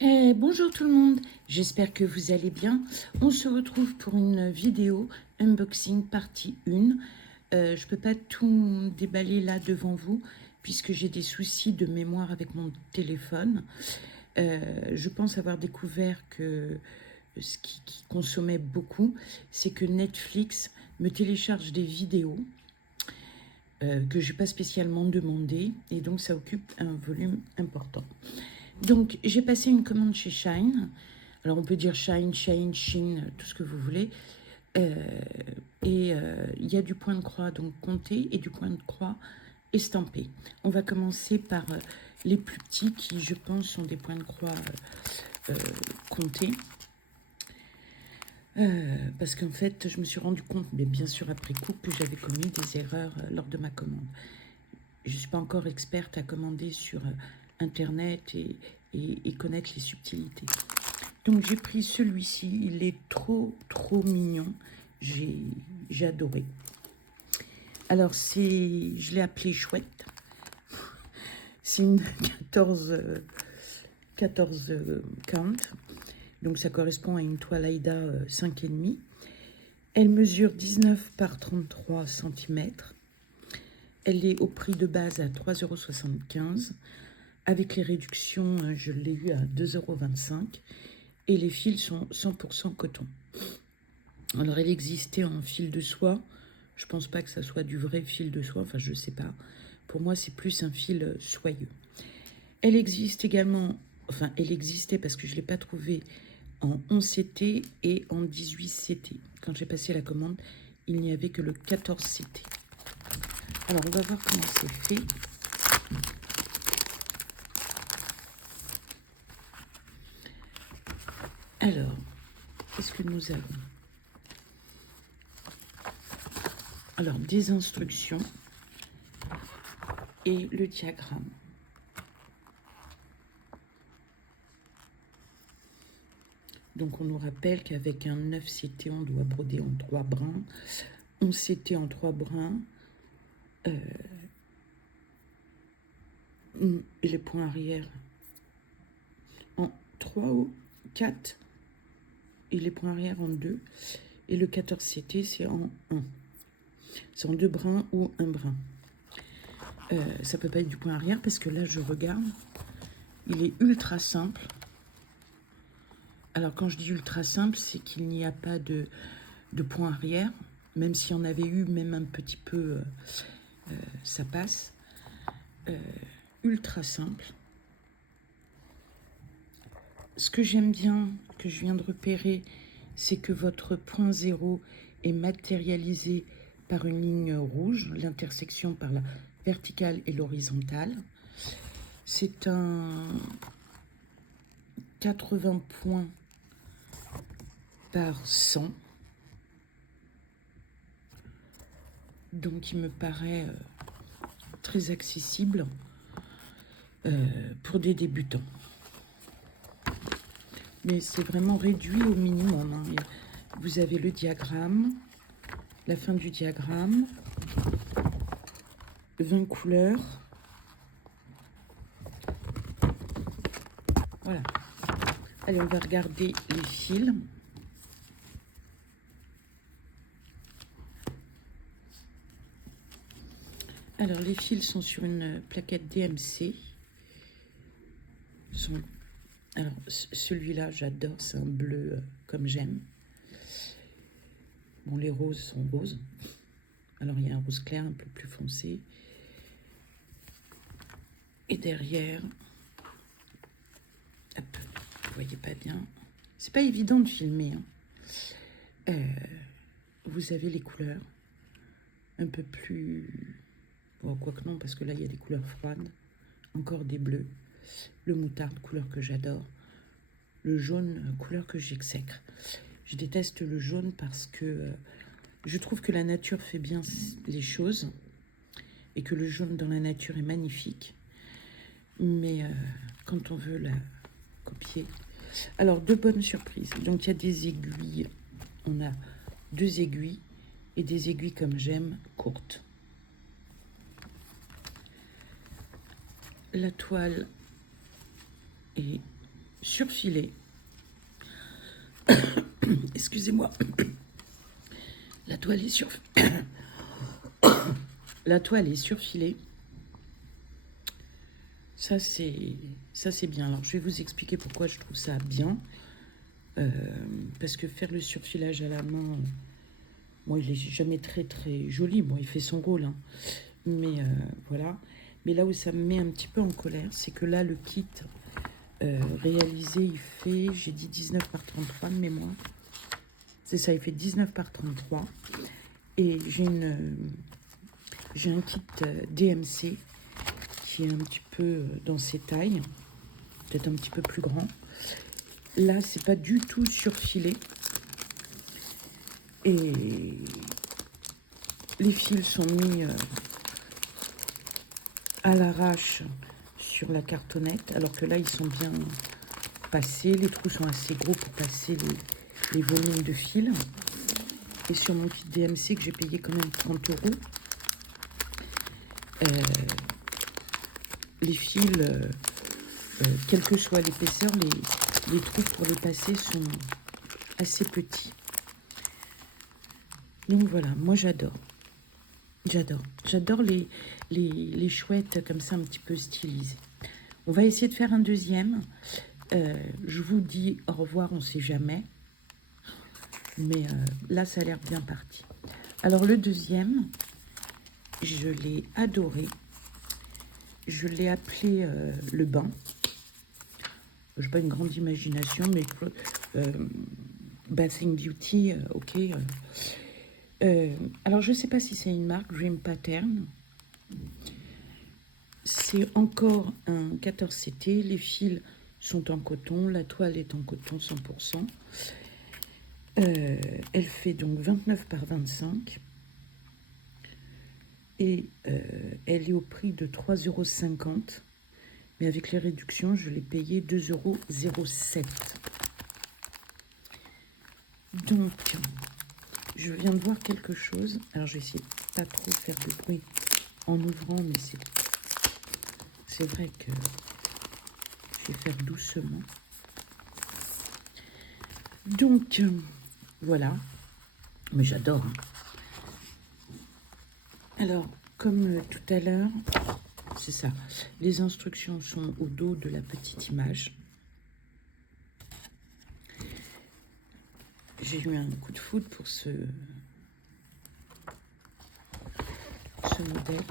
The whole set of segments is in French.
Bonjour tout le monde, j'espère que vous allez bien. On se retrouve pour une vidéo unboxing partie 1. Je ne peux pas tout déballer là devant vous puisque j'ai des soucis de mémoire avec mon téléphone. Je pense avoir découvert que ce qui consommait beaucoup, c'est que Netflix me télécharge des vidéos que je n'ai pas spécialement demandé et donc ça occupe un volume important. Donc, j'ai passé une commande chez Shine. Alors, on peut dire Shine, Shane, Shein, tout ce que vous voulez. Il y a du point de croix, donc compté, et du point de croix estampé. On va commencer par les plus petits qui, je pense, sont des points de croix comptés. Parce qu'en fait, je me suis rendu compte, mais bien sûr après coup, que j'avais commis des erreurs lors de ma commande. Je ne suis pas encore experte à commander sur Internet et connaître les subtilités. Donc j'ai pris celui-ci, il est trop mignon, j'ai adoré. Alors je l'ai appelé chouette, c'est une 14 count, donc ça correspond à une toile Aida 5,5. Elle mesure 19 par 33 cm. Elle est au prix de base à 3,75 €. Avec les réductions, je l'ai eu à 2,25 €. Et les fils sont 100% coton. Alors, elle existait en fil de soie. Je ne pense pas que ça soit du vrai fil de soie. Enfin, je ne sais pas. Pour moi, c'est plus un fil soyeux. Elle existe également... Enfin, elle existait parce que je ne l'ai pas trouvée en 11 CT et en 18 CT. Quand j'ai passé la commande, il n'y avait que le 14 CT. Alors, on va voir comment c'est fait. Alors, qu'est-ce que nous avons? Alors, des instructions et le diagramme. Donc, on nous rappelle qu'avec un 9 CT, on doit broder en 3 brins, 11 CT en 3 brins, et les points arrière en 3 ou 4, et les points arrière en 2, et le 14 CT, c'est en 1. C'est en 2 brins ou 1 brin. Ça peut pas être du point arrière, parce que là, je regarde, il est ultra simple. Alors, quand je dis ultra simple, c'est qu'il n'y a pas de point arrière. Même s'il y en avait eu, même un petit peu, ça passe. Ultra simple. Ce que j'aime bien, que je viens de repérer, c'est que votre point zéro est matérialisé par une ligne rouge, l'intersection par la verticale et l'horizontale. C'est un 80 points par 100. Donc, il me paraît très accessible pour des débutants. Mais c'est vraiment réduit au minimum. Hein. Vous avez le diagramme, la fin du diagramme, 20 couleurs. Voilà. Allez, on va regarder les fils. Alors, les fils sont sur une plaquette DMC. Alors, celui-là, j'adore, c'est un bleu comme j'aime. Bon, les roses sont roses. Alors, il y a un rose clair un peu plus foncé. Et derrière, hop, vous voyez pas bien. C'est pas évident de filmer. Hein. Vous avez les couleurs un peu plus... Bon, quoique non, parce que là, il y a des couleurs froides. Encore des bleus. Le moutarde, couleur que j'adore. Le jaune, couleur que j'exècre. Je déteste le jaune parce que je trouve que la nature fait bien les choses et que le jaune dans la nature est magnifique. Mais quand on veut la copier... Alors, deux bonnes surprises. Donc, il y a des aiguilles. On a 2 aiguilles et des aiguilles comme j'aime, courtes. La toile est surfilé. Excusez-moi. La toile est La toile est surfilée. Ça, c'est bien. Alors, je vais vous expliquer pourquoi je trouve ça bien. Parce que faire le surfilage à la main, bon, il n'est jamais très, très joli. Bon, il fait son rôle, hein. Mais voilà. Mais là où ça me met un petit peu en colère, c'est que là, le kit réalisé, il fait, j'ai dit 19 par 33 de mémoire. C'est ça, il fait 19 par 33. Et j'ai un kit DMC qui est un petit peu dans ses tailles, peut-être un petit peu plus grand. Là, c'est pas du tout surfilé. Et les fils sont mis à l'arrache sur la cartonnette, alors que là, ils sont bien passés. Les trous sont assez gros pour passer les volumes de fil. Et sur mon kit DMC, que j'ai payé quand même 30 €, les fils, quelle que soit l'épaisseur, les trous pour les passer sont assez petits. Donc voilà, moi j'adore. J'adore les chouettes comme ça, un petit peu stylisées. On va essayer de faire un deuxième. Je vous dis au revoir, on ne sait jamais. Mais là, ça a l'air bien parti. Alors le deuxième, je l'ai adoré. Je l'ai appelé le bain. Je n'ai pas une grande imagination, mais Bathing Beauty, ok. Alors, je ne sais pas si c'est une marque, Dream Pattern. C'est encore un 14CT. Les fils sont en coton. La toile est en coton 100%. Elle fait donc 29 par 25. Et elle est au prix de 3,50 €. Mais avec les réductions, je l'ai payé 2,07 €. Donc, je viens de voir quelque chose. Alors, je vais essayer de pas trop faire de bruit en ouvrant, mais c'est vrai que je vais faire doucement. Donc, voilà. Mais j'adore, hein. Alors, comme tout à l'heure, c'est ça. Les instructions sont au dos de la petite image. J'ai eu un coup de foudre pour ce modèle.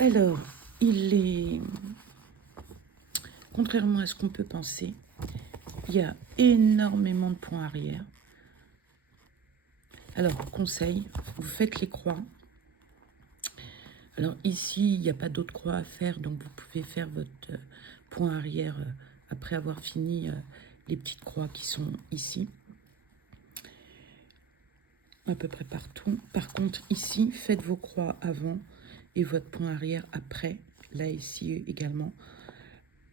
Alors, il est, contrairement à ce qu'on peut penser, il y a énormément de points arrière. Alors, conseil, vous faites les croix. Alors ici, il n'y a pas d'autre croix à faire, donc vous pouvez faire votre point arrière après avoir fini les petites croix qui sont ici. À peu près partout. Par contre, ici, faites vos croix avant et votre point arrière après. Là, ici également.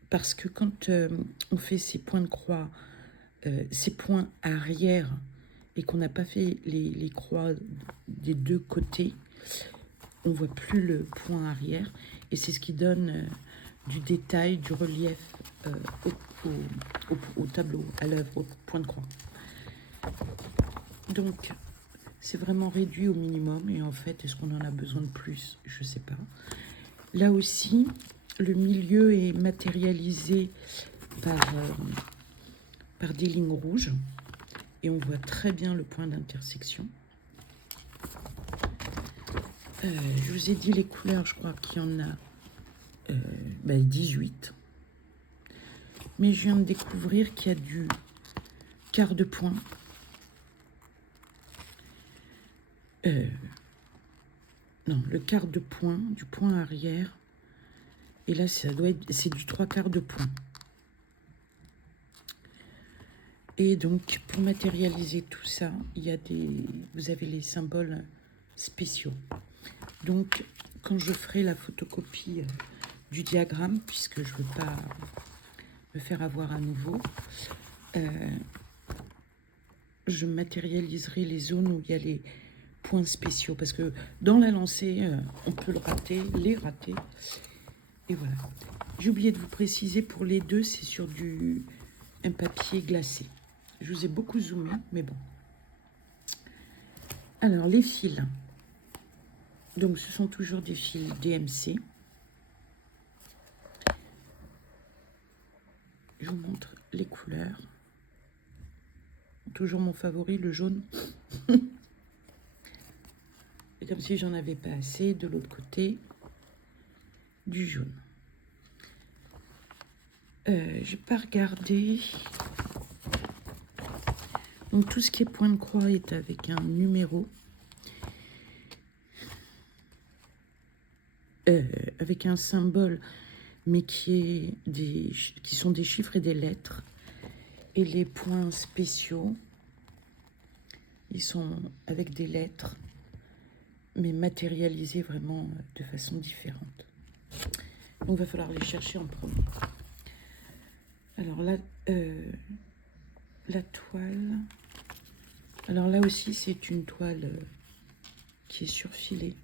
Parce que quand on fait ces points de croix, ces points arrière, et qu'on n'a pas fait les croix des deux côtés, on voit plus le point arrière. Et c'est ce qui donne du détail, du relief au tableau, à l'œuvre, au point de croix. Donc, c'est vraiment réduit au minimum. Et en fait, est-ce qu'on en a besoin de plus? Je ne sais pas. Là aussi, le milieu est matérialisé par des lignes rouges. Et on voit très bien le point d'intersection. Je vous ai dit les couleurs, je crois qu'il y en a 18. Mais je viens de découvrir qu'il y a du quart de point. Non, le quart de point, du point arrière. Et là, ça doit être, c'est du 3/4 de point. Et donc, pour matérialiser tout ça, il y a vous avez les symboles spéciaux. Donc, quand je ferai la photocopie du diagramme, puisque je ne veux pas me faire avoir à nouveau, je matérialiserai les zones où il y a les points spéciaux. Parce que dans la lancée, on peut les rater. Et voilà. J'ai oublié de vous préciser, pour les deux, c'est sur un papier glacé. Je vous ai beaucoup zoomé, mais bon. Alors, les fils. Donc, ce sont toujours des fils DMC. Je vous montre les couleurs. Toujours mon favori, le jaune. Et comme si j'en avais pas assez, de l'autre côté, du jaune. J'ai pas regardé. Donc tout ce qui est point de croix est avec un numéro. Avec un symbole, mais qui sont des chiffres et des lettres. Et les points spéciaux, ils sont avec des lettres, mais matérialisés vraiment de façon différente. Donc il va falloir les chercher en premier. Alors là, la toile. Alors là aussi, c'est une toile qui est surfilée.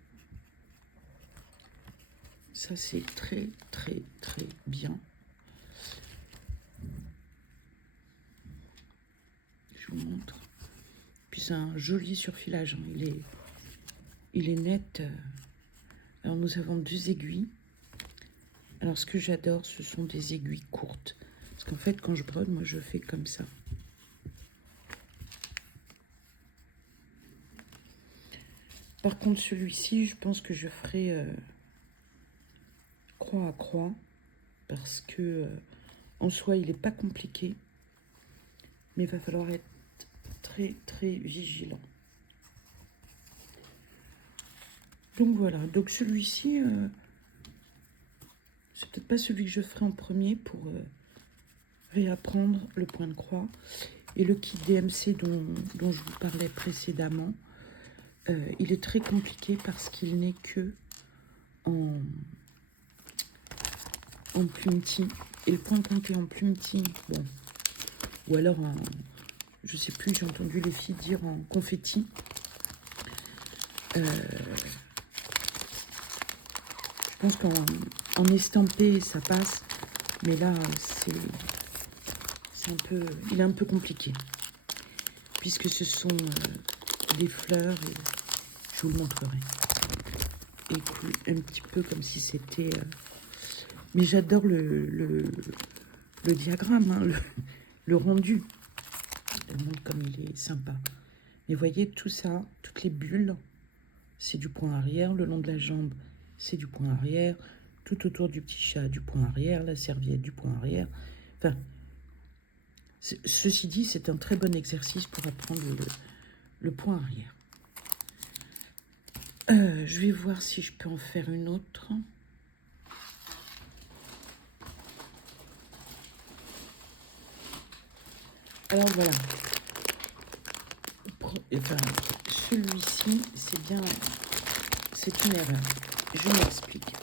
Ça, c'est très, très, très bien. Je vous montre. Puis c'est un joli surfilage. Hein. Il est net. Alors nous avons 2 aiguilles. Alors ce que j'adore, ce sont des aiguilles courtes. Parce qu'en fait, quand je brode, moi, je fais comme ça. Par contre, celui-ci, je pense que je ferai croix à croix. Parce que, en soi, il n'est pas compliqué. Mais il va falloir être très, très vigilant. Donc voilà. Donc celui-ci, c'est peut-être pas celui que je ferai en premier pour réapprendre le point de croix. Et le kit DMC dont je vous parlais précédemment, il est très compliqué parce qu'il n'est que en plumetis. Et le point compté en plumetis, bon, ou alors en, je sais plus, j'ai entendu les filles dire en confetti. Je pense qu'en estampé, ça passe. Mais là, c'est un peu, il est un peu compliqué. Puisque ce sont des fleurs et je vous le montrerai. Et un petit peu comme si c'était... mais j'adore le diagramme, hein, le rendu. Je vous montre comme il est sympa. Mais voyez, tout ça, toutes les bulles, c'est du point arrière. Le long de la jambe, c'est du point arrière. Tout autour du petit chat, du point arrière. La serviette, du point arrière. Enfin, ceci dit, c'est un très bon exercice pour apprendre le point arrière. Je vais voir si je peux en faire une autre. Alors voilà. Enfin, celui-ci, c'est une erreur. Je m'explique.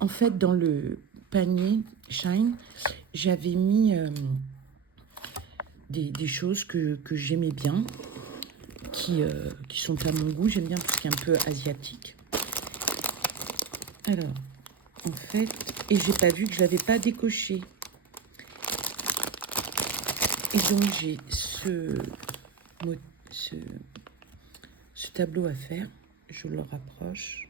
En fait, dans le panier Shine, j'avais mis des choses que j'aimais bien, qui sont à mon goût. J'aime bien tout ce qui est un peu asiatique. Alors, en fait, et j'ai pas vu que je l'avais pas décoché. Et donc, j'ai ce tableau à faire. Je le rapproche.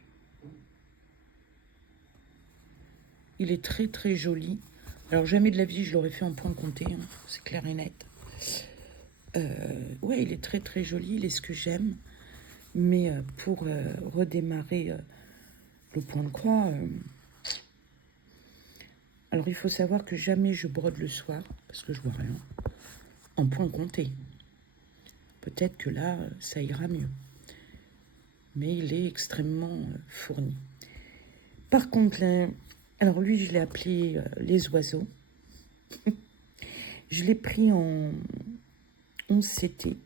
Il est très, très joli. Alors, jamais de la vie, je l'aurais fait en point compté. Hein, c'est clair et net. Ouais, il est très, très joli. Il est ce que j'aime. Mais pour redémarrer le point de croix... alors, il faut savoir que jamais je brode le soir, parce que je vois rien, en point compté. Peut-être que là, ça ira mieux. Mais il est extrêmement fourni. Par contre, là, alors lui, je l'ai appelé les oiseaux. Je l'ai pris en 11 CT.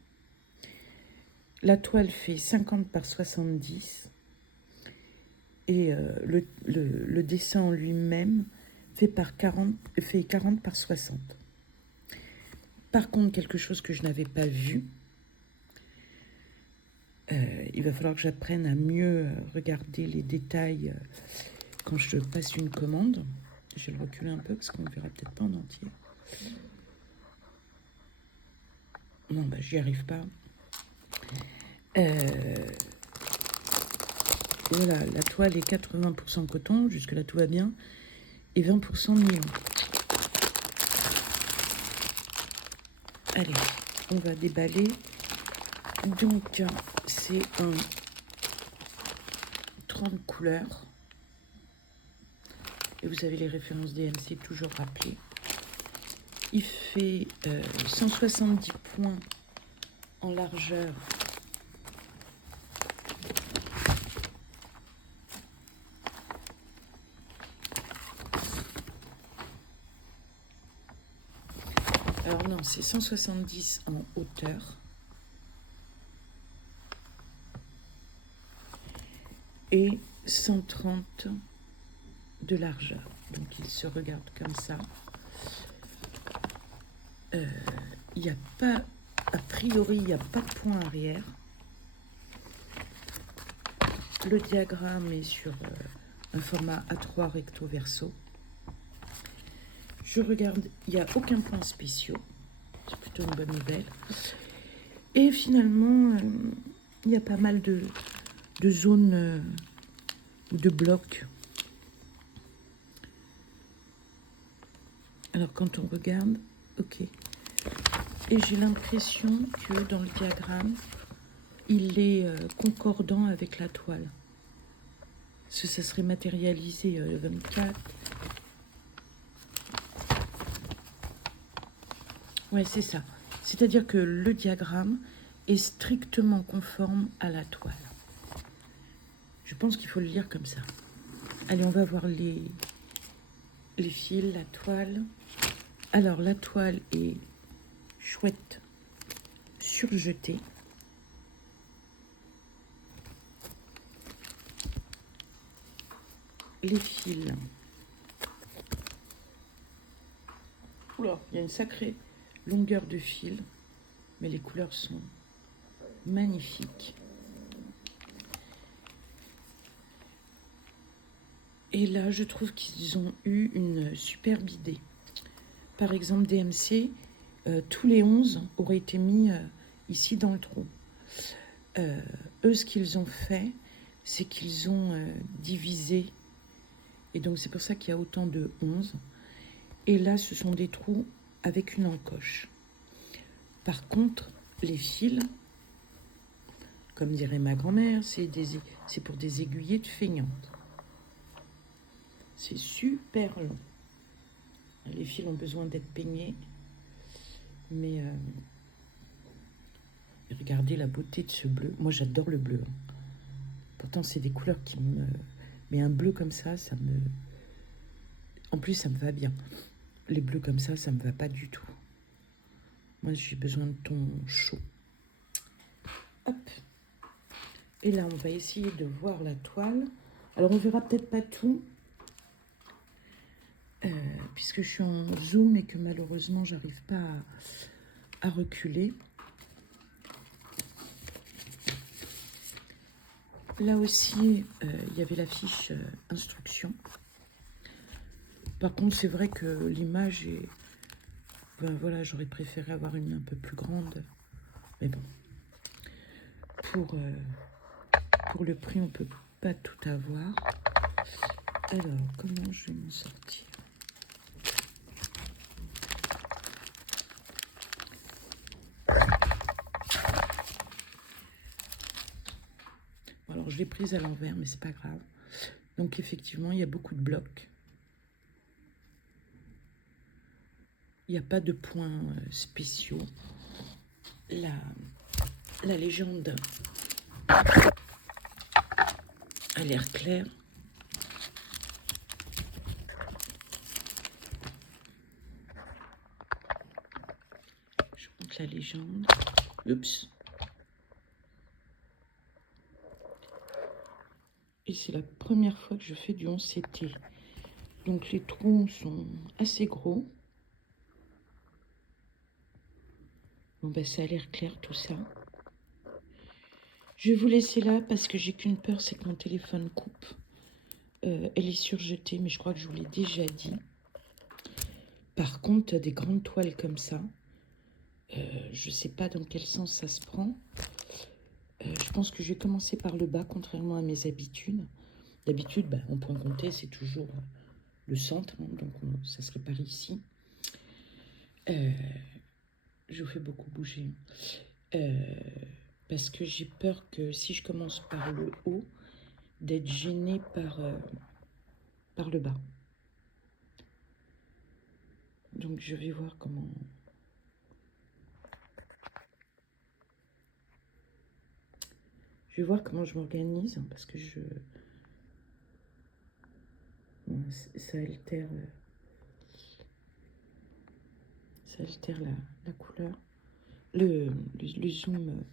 La toile fait 50 par 70. Et le dessin en lui-même fait 40 par 60. Par contre, quelque chose que je n'avais pas vu, il va falloir que j'apprenne à mieux regarder les détails quand je passe une commande. Je vais le reculer un peu parce qu'on ne verra peut-être pas en entier. Non, bah j'y arrive pas. Voilà, la toile est 80% coton, jusque-là tout va bien, et 20% nylon. Allez, on va déballer. Donc, c'est un 30 couleurs. Et vous avez les références DMC toujours rappelées. Il fait 170 points en largeur. Alors non, c'est 170 en hauteur. Et 130 de largeur. Donc il se regarde comme ça. Il n'y a pas, a priori, il n'y a pas de point arrière. Le diagramme est sur un format A3 recto verso. Je regarde, il n'y a aucun point spéciaux. C'est plutôt une bonne nouvelle. Et finalement, il y a pas mal de zones, de blocs. Alors quand on regarde, ok. Et j'ai l'impression que dans le diagramme, il est concordant avec la toile. Parce que ça serait matérialisé 24. Ouais, c'est ça. C'est-à-dire que le diagramme est strictement conforme à la toile. Je pense qu'il faut le lire comme ça. Allez, on va voir les fils, la toile. Alors, la toile est chouette, surjetée. Les fils. Oula, il y a une sacrée longueur de fil, mais les couleurs sont magnifiques. Et là, je trouve qu'ils ont eu une superbe idée. Par exemple, DMC, tous les 11 auraient été mis ici dans le trou. Eux, ce qu'ils ont fait, c'est qu'ils ont divisé. Et donc, c'est pour ça qu'il y a autant de 11. Et là, ce sont des trous avec une encoche. Par contre, les fils, comme dirait ma grand-mère, c'est pour des aiguillés de feignante. C'est super long. Les fils ont besoin d'être peignés. Mais regardez la beauté de ce bleu. Moi, j'adore le bleu. Pourtant, c'est des couleurs qui me... Mais un bleu comme ça, ça me... En plus, ça me va bien. Les bleus comme ça me va pas du tout. Moi, j'ai besoin de tons chauds. Hop. Et là, on va essayer de voir la toile. Alors, on verra peut-être pas tout. Puisque je suis en zoom et que malheureusement, j'arrive pas à reculer. Là aussi, il y avait la fiche instruction. Par contre, c'est vrai que l'image est... Ben voilà, j'aurais préféré avoir une un peu plus grande. Mais bon, pour le prix, on ne peut pas tout avoir. Alors, comment je vais m'en sortir? Bon, alors, je l'ai prise à l'envers, mais c'est pas grave. Donc, effectivement, il y a beaucoup de blocs. Il n'y a pas de points spéciaux. La légende a l'air claire. Je montre la légende. Oups. Et c'est la première fois que je fais du 11CT. Donc les trous sont assez gros. Bon ben ça a l'air clair tout ça. Je vais vous laisser là parce que j'ai qu'une peur, c'est que mon téléphone coupe. Elle est surjetée, mais je crois que je vous l'ai déjà dit. Par contre, des grandes toiles comme ça, je ne sais pas dans quel sens ça se prend. Je pense que je vais commencer par le bas, contrairement à mes habitudes. D'habitude, bah, en point compté, c'est toujours le centre, hein, donc ça serait par ici. Je vous fais beaucoup bouger. Parce que j'ai peur que si je commence par le haut, d'être gênée par le bas. Donc je vais voir comment... Je vais voir comment je m'organise, hein, parce que ça altère, la couleur. Le zoom...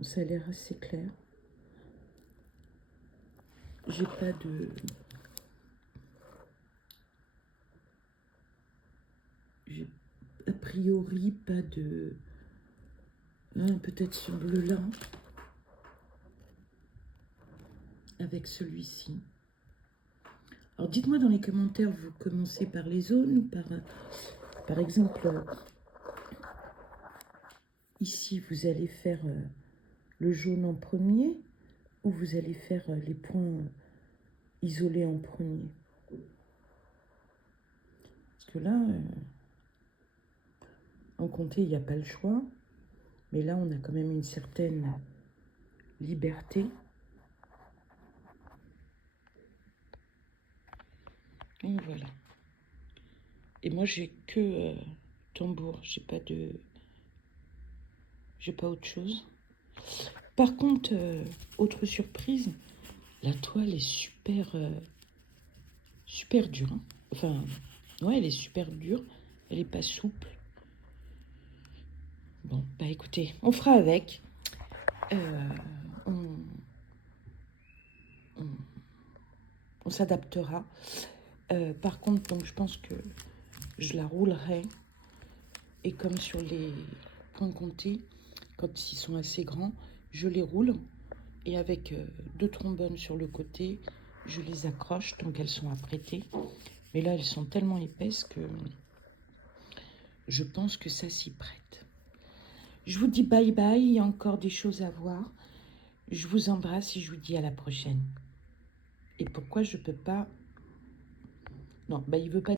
ça a l'air assez clair. J'ai pas de... J'ai a priori pas de... peut-être ce bleu-là. Avec celui-ci. Alors dites-moi dans les commentaires, vous commencez par les zones ou par exemple, ici vous allez faire le jaune en premier ou vous allez faire les points isolés en premier. Parce que là, en comté, il n'y a pas le choix. Mais là, on a quand même une certaine liberté. Et voilà. Et moi, j'ai que tambour. J'ai pas autre chose. Par contre, autre surprise, la toile est super dure. Hein. Enfin, ouais, elle est super dure. Elle est pas souple. Bon, bah écoutez, on fera avec. On s'adaptera. Par contre, donc je pense que je la roulerai. Et comme sur les points comptés, quand ils sont assez grands, je les roule. Et avec 2 trombones sur le côté, je les accroche tant qu'elles sont apprêtées. Mais là, elles sont tellement épaisses que je pense que ça s'y prête. Je vous dis bye bye, il y a encore des choses à voir. Je vous embrasse et je vous dis à la prochaine. Et pourquoi je peux pas... Non, bah il veut pas